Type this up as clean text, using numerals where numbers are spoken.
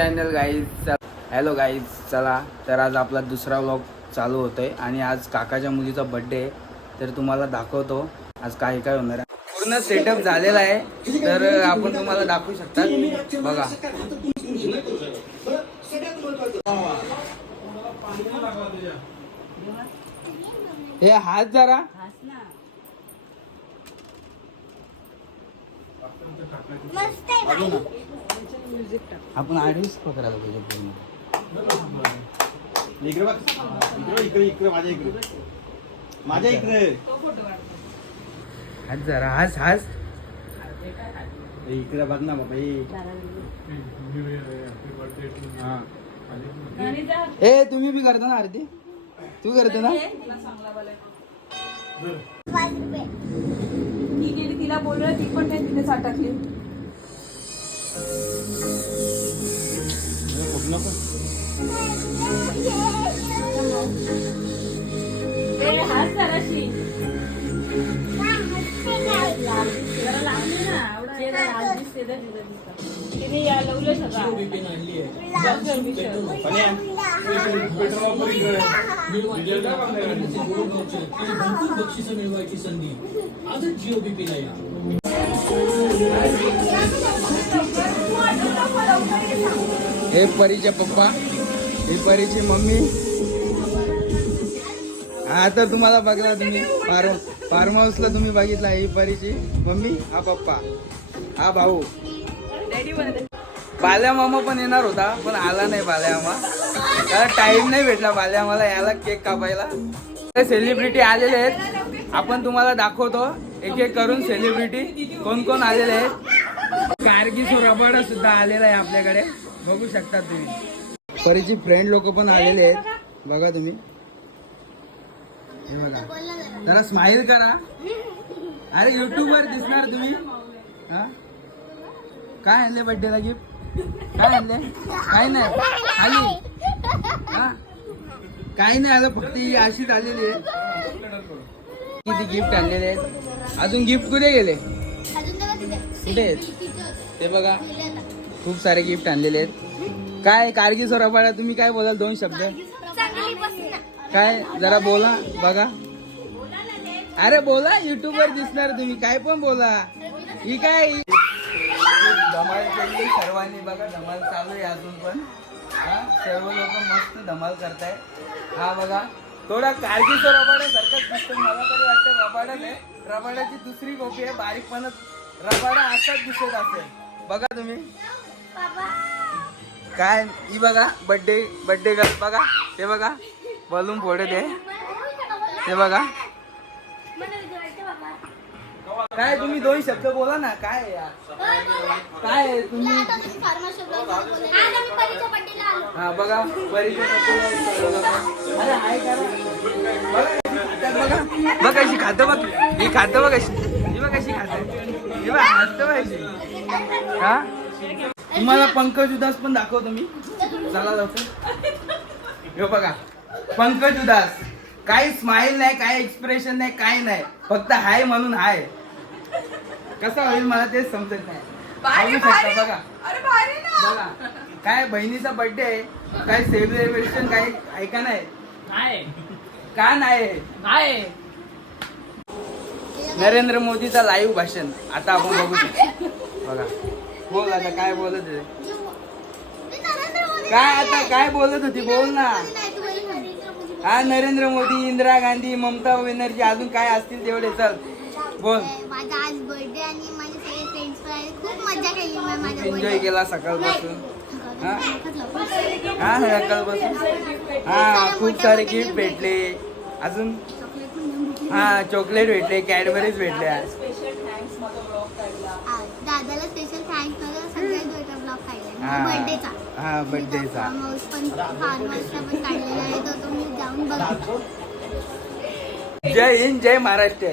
Channel guys. Hello guys, चला तर आज आपला दुसरा व्लॉग चालू होतोय आणि आज काकाच्या मुलीचा बर्थडे आहे. तर तुम्हाला दाखवतो आज काय काय होणार आहे. पूर्ण सेटअप झालेला आहे तर आपण तुम्हाला दाखवू शकतात. बघा हे हात जरा आपण आडवीच पकडायला पाहिजे पूर्ण. माझ्या इकडे हात जरा हास इकडे बघ ना बाबा. ए तुम्ही बी करता ना आरती? तू करते ना? तिला बोललं ती पण नाही, तिने साठकली. हाच जराशी तिने या लवलं सगळं बक्षीस मिळवायची संधी आजच जिओ बीपीला या. हे परीचे पप्पा, ही परीची मम्मी. हा तर तुम्हाला बघला तुम्ही फार्म हाऊसला तुम्ही बघितला. ही परीची मम्मी, हा पप्पा, हा भाऊ. बाल्या मामा पण येणार होता पण आला नाही. बाल्या मामा त्याला टाइम नाही भेटला. बाल्या मला याला केक कापायला. सेलिब्रिटी आलेले आहेत, आपण तुम्हाला दाखवतो एक एक करून सेलिब्रिटी कोण कोण आलेले आहेत. गार्गी रबाडा सुद्धा आलेला आहे आपल्याकडे, बघू शकता तुम्ही. परीची फ्रेंड लोक पण आलेले आहेत, बघा तुम्ही. हे बघा, जरा स्माइल करा. अरे युट्यूब वर दिसणार तुम्ही. हा काय आणले बर्थडेला गिफ्ट? काय आणले? काय नाही खाली. हा काही नाही आलं, फक्त ही अशीच आलेली आहे. किती गिफ्ट आणलेले आहेत. अजून गिफ्ट कुठे गेले? कुठे आहेत ते बघा. खूप सारे गिफ्ट आणलेले आहेत. काय कारगी सोरापाडा, तुम्ही काय बोलाल? दोन शब्द काय जरा बोला बघा. अरे बोला, युट्यूब वर दिसणार तुम्ही, काय पण बोला. ही काय धमाल केली सर्वांनी, बघा धमाल चालू आहे अजून पण. हा सर्व लोक मस्त धमाल करताय. हा बघा, थोडा कारगी रबाडा सारखंच दिसतो मला तरी वाटतं. रबाडा नाही, रबाडाची दुसरी कॉपी आहे. बारीकपणात रबाडा असाच दिसत असेल. बघा तुम्ही काय. ही बघा बर्थडे गर्ल बघा. ते बघा बलून फोडत आहे. ते बघा काय. तुम्ही दोन शब्द बोला ना. काय यार काय तुम्ही. हा बघा बरीच. अरे हाय करा. बघा बघ कशी खातं. बघ ही खातं. बघ कशी, ही बघ कशी खातं. ही बघ हसतं बघ कशी. हा तुम्हाला पंकज उदास पण दाखवतो मी. चला जाऊ. हे बघा पंकज उदास, काही स्माइल नाही, काही एक्सप्रेशन नाही, काही नाही, फक्त हाय म्हणून हाय. कसं होईल मला तेच समजत नाही. बघू शकता बघा. बघा काय बहिणीचा बर्थडे आहे, काय सेलिब्रेशन काही ऐका नाही. का नाही. नरेंद्र मोदीचा लाईव्ह भाषण आता आपण बघू शकतो. बघा बोल आता काय बोलत होते. काय आता काय बोलत होती, बोल ना. हा नरेंद्र मोदी, इंदिरा गांधी, ममता बॅनर्जी, अजून काय असतील तेवढे. चल बोल. माझा आज बर्थडे आणि माझे सगळे फ्रेंड्स खूप मजा केली. माझ्या एन्जॉय केला सकाळपासून. हा सकाळपासून. हा खूप सारे गिफ्ट भेटले. अजून हा चॉकलेट भेटले, कॅडबरीज भेटल्या. दादाला स्पेशल थँक्स. मला सगळ्यात ब्लॉग काढला बर्थडेचा. हा बर्थडेचा. फार्म हाऊसला पण काढलेला आहे, तो तुम्ही जाऊन बघा. जय हिंद, जय महाराष्ट्र.